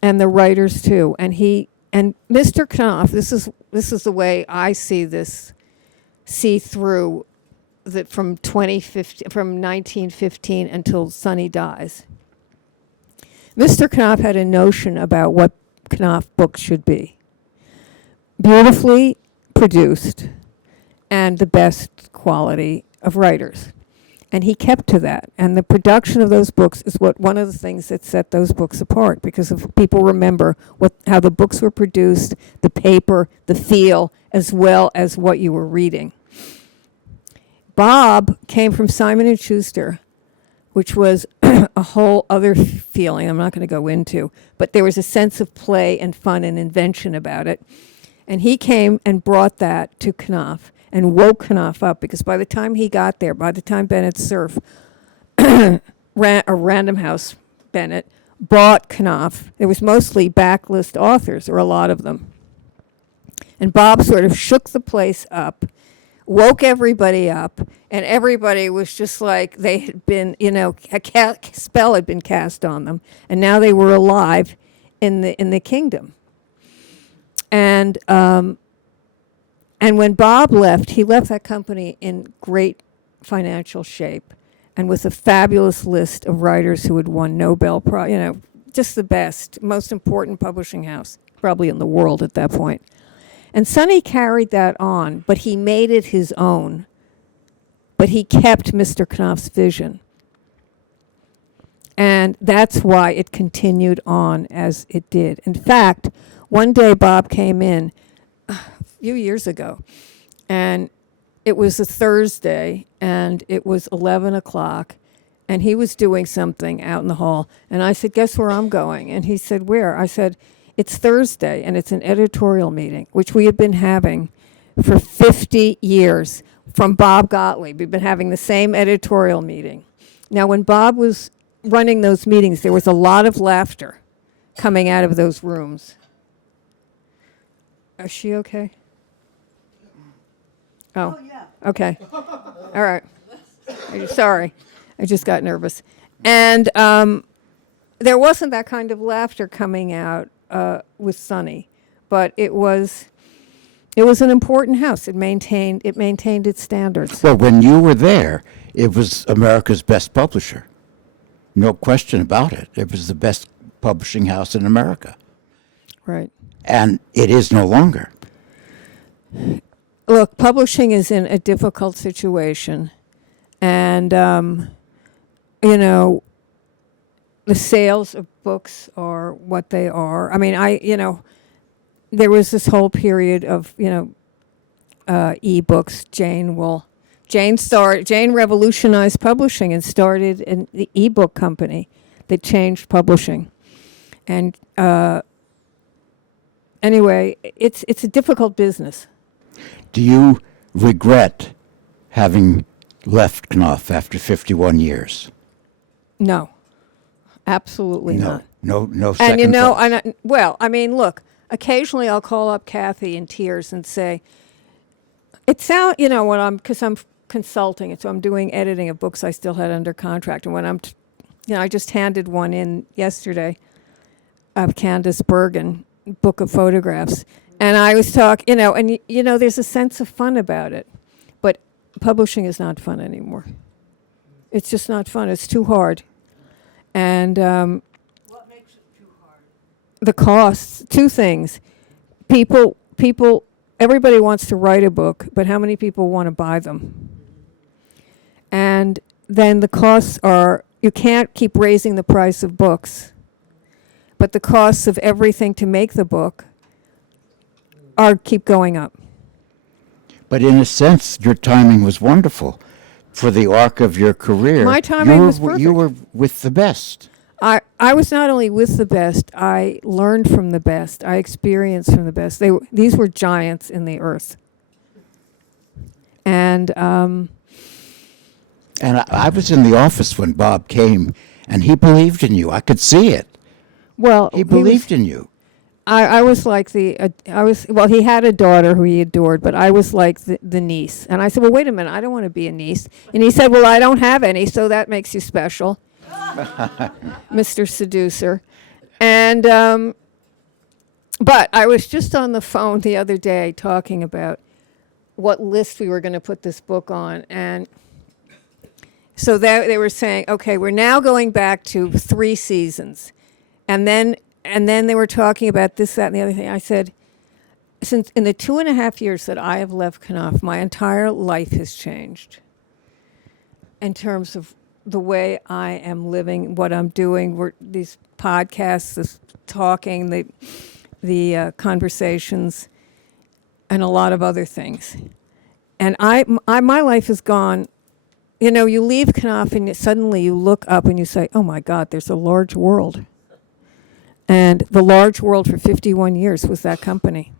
And the writers too. And Mr. Knopf, this is the way I see through that from 1915 until Sonny dies. Mr. Knopf had a notion about what Knopf books should be. Beautifully produced and the best quality of writers. And he kept to that. And the production of those books is one of the things that set those books apart, because if people remember how the books were produced, the paper, the feel, as well as what you were reading. Bob came from Simon & Schuster, which was a whole other feeling I'm not going to go into, but there was a sense of play and fun and invention about it. And he came and brought that to Knopf and woke Knopf up, because by the time he got there, by the time Bennett Cerf, Random House Bennett, bought Knopf, there was mostly backlist authors, or a lot of them. And Bob sort of shook the place up, woke everybody up, and everybody was just like they had been, a spell had been cast on them, and now they were alive in the kingdom. And when Bob left, he left that company in great financial shape, and with a fabulous list of writers who had won Nobel Prize, just the best, most important publishing house probably in the world at that point. And Sonny carried that on, but he made it his own. But he kept Mr. Knopf's vision. And that's why it continued on as it did. In fact, one day Bob came in a few years ago, and it was a Thursday, and it was 11 o'clock, and he was doing something out in the hall. And I said, guess where I'm going? And he said, where? I said, it's Thursday, and it's an editorial meeting, which we have been having for 50 years from Bob Gottlieb. We've been having the same editorial meeting. Now, when Bob was running those meetings, there was a lot of laughter coming out of those rooms. Is she okay? Oh, yeah. Okay. All right. Sorry. I just got nervous. And there wasn't that kind of laughter coming out with Sonny, but it was an important house. It maintained its standards. Well, when you were there, it was America's best publisher. No question about it. It was the best publishing house in America. Right. And it is no longer. Look, publishing is in a difficult situation. And, the sales of books are what they are. I mean, there was this whole period of, e-books. Jane revolutionized publishing and started the e-book company that changed publishing. And anyway, it's a difficult business. Do you regret having left Knopf after 51 years? No, absolutely not. No second thoughts. Look, occasionally I'll call up Kathy in tears and say, because I'm consulting, and so I'm doing editing of books I still had under contract. And when I just handed one in yesterday of Candace Bergen, book of photographs. And I was talking, there's a sense of fun about it. But publishing is not fun anymore. It's just not fun. It's too hard. And What makes it too hard? the costs, two things. People, everybody wants to write a book, but how many people want to buy them? And then the costs are, you can't keep raising the price of books, but the costs of everything to make the book keep going up. But in a sense, your timing was wonderful. For the arc of your career, My timing was you perfect. were with the best. I was not only with the best, I learned from the best. I experienced from the best. These were giants in the earth. And I was in the office when Bob came, and he believed in you. I could see it. well, He believed in you. I was like he had a daughter who he adored, but I was like the niece. And I said, well, wait a minute, I don't want to be a niece. And he said, well, I don't have any, so that makes you special, Mr. Seducer. And, but I was just on the phone the other day talking about what list we were going to put this book on. And so they were saying, okay, we're now going back to 3 seasons. And then they were talking about this, that, and the other thing. I said, since in the 2.5 years that I have left Knopf, my entire life has changed in terms of the way I am living, what I'm doing, these podcasts, this talking, the conversations, and a lot of other things. And my life has gone, you leave Knopf and suddenly you look up and you say, oh my God, there's a large world. And the large world for 51 years was that company.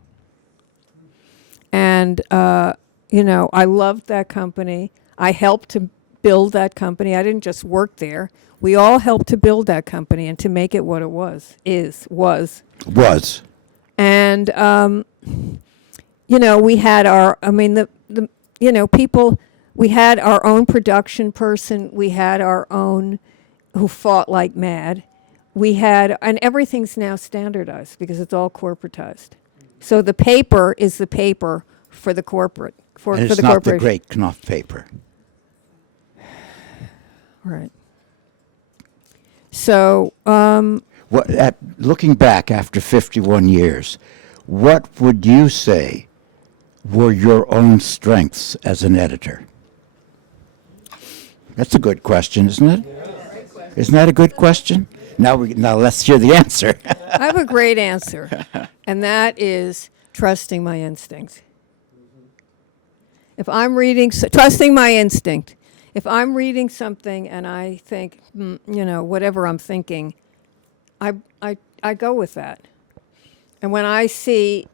And, I loved that company. I helped to build that company. I didn't just work there. We all helped to build that company and to make it what it was. Was. And, we had our, people, we had our own production person. We had our own who fought like mad. And everything's now standardized because it's all corporatized. So the paper is the paper for the corporate, for And it's the not the corporation. great Knopf paper. Right. So, Looking back after 51 years, what would you say were your own strengths as an editor? That's a good question, isn't it? Isn't that a good question? Now let's hear the answer. I have a great answer, and that is trusting my instincts. If I'm reading, trusting my instinct. If I'm reading something and I think, whatever I'm thinking, I go with that. And when I see,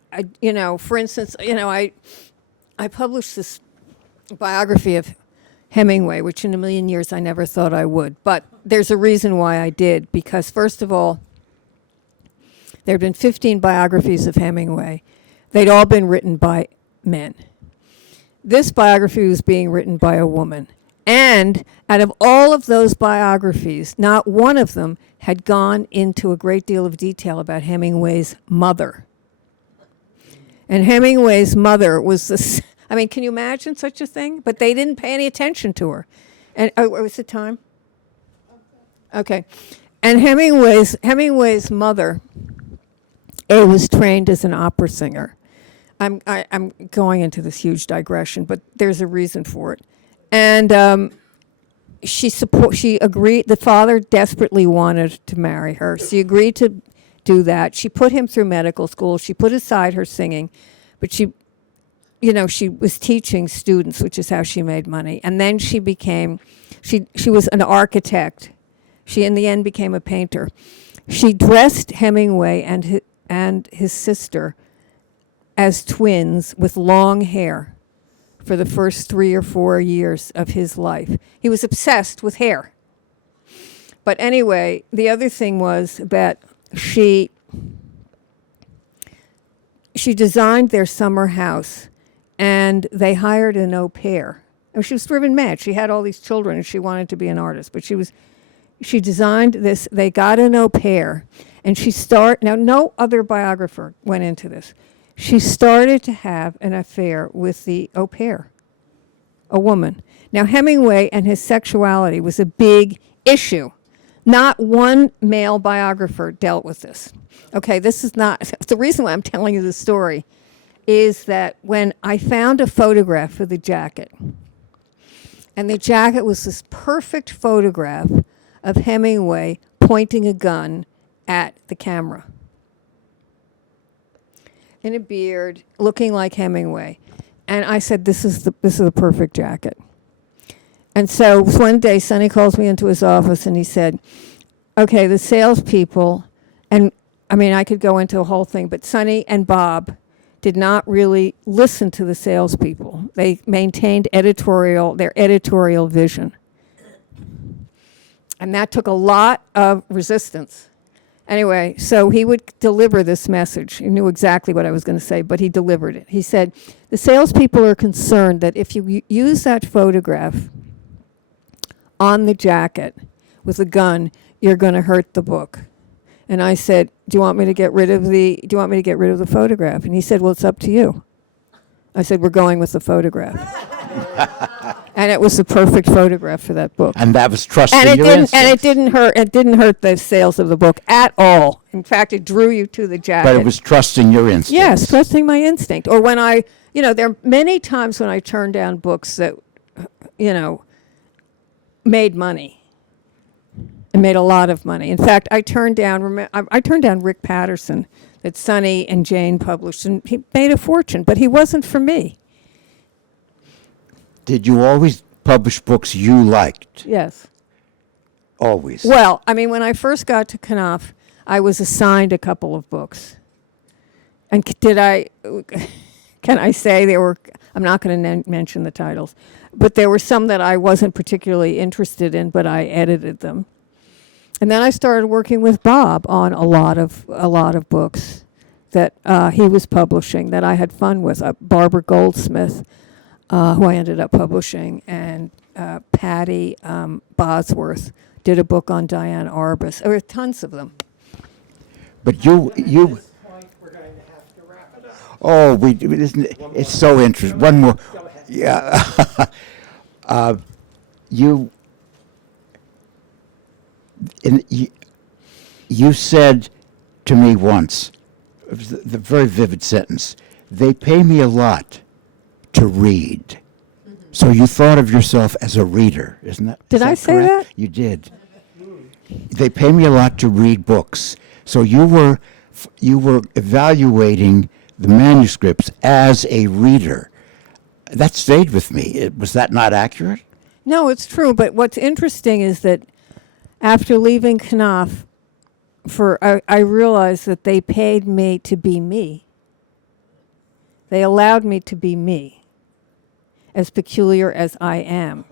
for instance, I published this biography of Hemingway, which in a million years I never thought I would. But there's a reason why I did, because first of all, there had been 15 biographies of Hemingway. They'd all been written by men. This biography was being written by a woman. And out of all of those biographies, not one of them had gone into a great deal of detail about Hemingway's mother. And Hemingway's mother was this, can you imagine such a thing? But they didn't pay any attention to her. And was it time? Okay. And Hemingway's mother, was trained as an opera singer. I'm going into this huge digression, but there's a reason for it. And she agreed. The father desperately wanted to marry her. She agreed to do that. She put him through medical school. She put aside her singing, but she was teaching students, which is how she made money. And then she was an architect. She in the end became a painter. She dressed Hemingway and his sister as twins with long hair for the first 3 or 4 years of his life. He was obsessed with hair. But anyway, the other thing was that she designed their summer house, and they hired an au pair. She was driven mad. She had all these children, and she wanted to be an artist. But she designed this. They got an au pair, and now no other biographer went into this. She started to have an affair with the au pair, a woman. Now, Hemingway and his sexuality was a big issue. Not one male biographer dealt with this. Okay, this is not, the reason why I'm telling you this story is that when I found a photograph for the jacket, and the jacket was this perfect photograph of Hemingway pointing a gun at the camera. In a beard, looking like Hemingway. And I said, this is the perfect jacket. And so one day, Sonny calls me into his office and he said, okay, the salespeople, and I could go into a whole thing, but Sonny and Bob did not really listen to the salespeople. They maintained their editorial vision. And that took a lot of resistance. Anyway, so he would deliver this message. He knew exactly what I was going to say, but he delivered it. He said, the salespeople are concerned that if you use that photograph on the jacket with a gun, you're going to hurt the book. And I said, do you want me to get rid of the photograph? And he said, well, it's up to you. I said, we're going with the photograph. And it was the perfect photograph for that book. And that was trusting your instincts. And it didn't hurt the sales of the book at all. In fact, it drew you to the jacket. But it was trusting your instincts. Yes, trusting my instinct. Or when there are many times when I turned down books that, made money. And made a lot of money. In fact, I turned down Rick Patterson that Sonny and Jane published, and he made a fortune, but he wasn't for me. Did you always publish books you liked? Yes. Always. Well, when I first got to Knopf, I was assigned a couple of books. And can I say there were, I'm not going to mention the titles, but there were some that I wasn't particularly interested in, but I edited them. And then I started working with Bob on a lot of books that he was publishing that I had fun with. Barbara Goldsmith, who I ended up publishing, and Patty Bosworth did a book on Diane Arbus. There were tons of them. But you. Oh, isn't it, it's so interesting. One more. Yeah. You said to me once, it was the very vivid sentence, they pay me a lot to read. So you thought of yourself as a reader, isn't that? Did I say correct? that? You did. They pay me a lot to read books. So you were evaluating the manuscripts as a reader. That stayed with me. Was that not accurate? No, it's true. But what's interesting is that after leaving Knopf, I realized that they paid me to be me. They allowed me to be me, as peculiar as I am.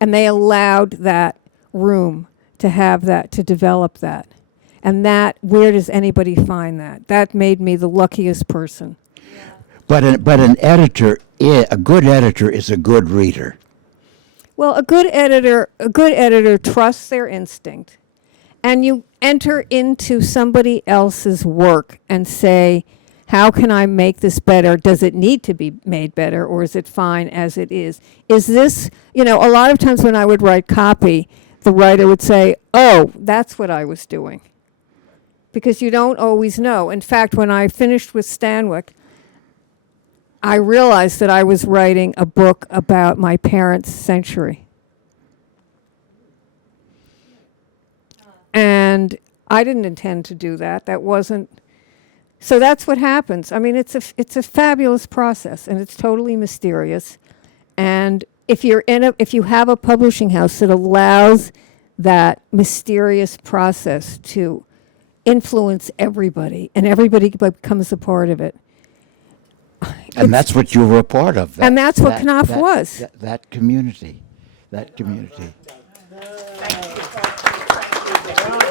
And they allowed that room to have that, to develop that. And that, where does anybody find that? That made me the luckiest person. But an editor, a good editor is a good reader. Well, a good editor trusts their instinct, and you enter into somebody else's work and say, how can I make this better? Does it need to be made better, or is it fine as it is? Is this, a lot of times when I would write copy, the writer would say, oh, that's what I was doing. Because you don't always know. In fact, when I finished with Stanwyck, I realized that I was writing a book about my parents' century. And I didn't intend to do that. That wasn't. So that's what happens. I mean, it's a fabulous process, and it's totally mysterious. And if you have a publishing house that allows that mysterious process to influence everybody, and everybody becomes a part of it. And that's what you were a part of. And that's what Knopf was. That community. That community. Thank you.